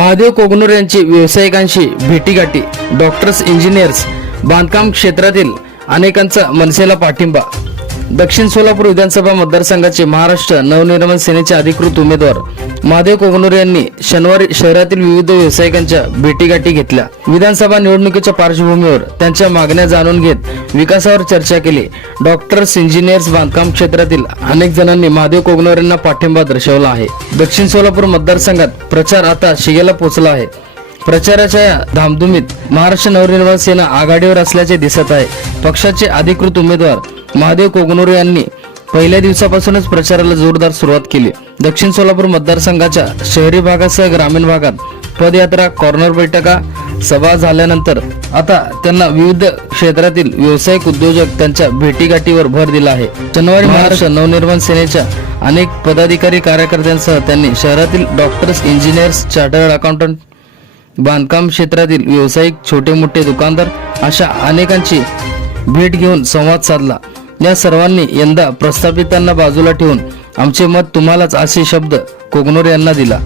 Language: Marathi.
महादेव कोगनूर यांची व्यावसायिकांशी भेटीगाठी डॉक्टर्स इंजिनियर्स बांधकाम क्षेत्रातील अनेकांचा मनसेला पाठिंबा. दक्षिण सोलापूर विधानसभा मतदारसंघाचे महाराष्ट्र नवनिर्माण सेनेचे अधिकृत उमेदवार महादेव कोगनोरे यांनी शनिवारी शहरातील विविध व्यावसायिकांच्या भेटीगाठी घेतल्या. विधानसभा निवडणुकीच्या पार्श्वभूमीवर त्यांच्या मागण्या जाणून घेत विकासावर चर्चा केली. डॉक्टर्स इंजिनियर्स बांधकाम क्षेत्रातील अनेक जणांनी महादेव कोगनूर यांना पाठिंबा दर्शवला आहे. दक्षिण सोलापूर मतदारसंघात प्रचार आता शिगेला पोहोचला आहे. प्रचाराच्या या धामधुमीत महाराष्ट्र नवनिर्माण सेना आघाडीवर असल्याचे दिसत आहे. पक्षाचे अधिकृत उमेदवार महादेव कोगनूर यांनी पहिल्या दिवसापासूनच प्रचाराला जोरदार सुरुवात केली. दक्षिण सोलापूर मतदारसंघाच्या शहरी भागासह ग्रामीण भागात पदयात्रा कॉर्नर बैठका सभा झाल्यानंतर आता त्यांना विविध क्षेत्रातील व्यावसायिक उद्योजक त्यांच्या भेटीगाठीवर भर दिला आहे. शनिवारी महाराष्ट्र नवनिर्माण सेनेच्या अनेक पदाधिकारी कार्यकर्त्यांसह त्यांनी शहरातील डॉक्टर्स इंजिनियर्स चार्टर्ड अकाउंटंट बांधकाम क्षेत्रातील व्यावसायिक छोटे मोठे दुकानदार अशा अनेकांची भेट घेऊन संवाद साधला. या सर्वांनी यंदा प्रस्थापितांना बाजूला ठेवून आमचे मत तुम्हालाच असे शब्द कोगनोर यांना दिला.